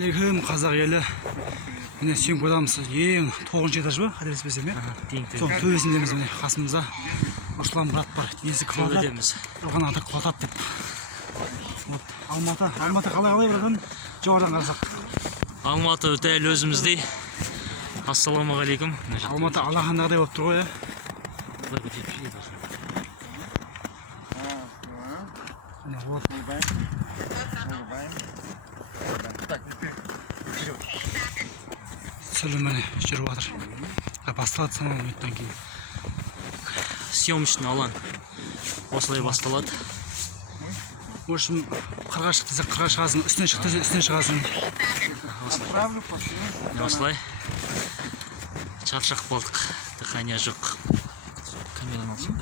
Ассалаумағалейкум, қазақ елі. Міне сүйін көдамыз ең 9-шы этаж ба? Қателеспесем, соның төбесіндеміз. Міне қасымызда Руслан брат бар. Несі квадрат. Оған аты квадрат деп. Алматы қалай братан? Жоғарыдан қарасақ. Алматы өте әлі өзіміздей. Ассалаумағалейкум. Алматы алақандағыдай болып тұр ғой, ә? Түсірілім міне жүріп жатыр. Басталады санау минуттан кейін. Съемочный алаң осылай басталады. В общем, қырға шық десе қырға шығасың, үстіне шық десе үстіне шығасың. Осылай. Шаршақ болдық. Дыхания жоқ. Камераны алсам.